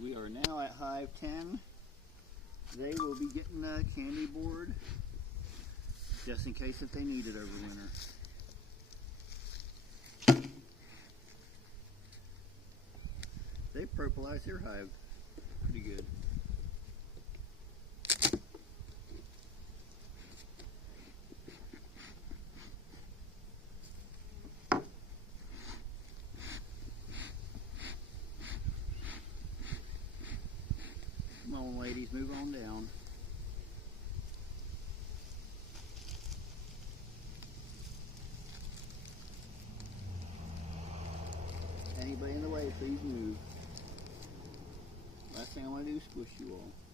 We are now at hive 10. They will be getting a candy board just in case if they need it over winter. They purplize their hive pretty good. Come on, ladies, move on down. Anybody in the way, please move. Last thing I want to do is squish you all.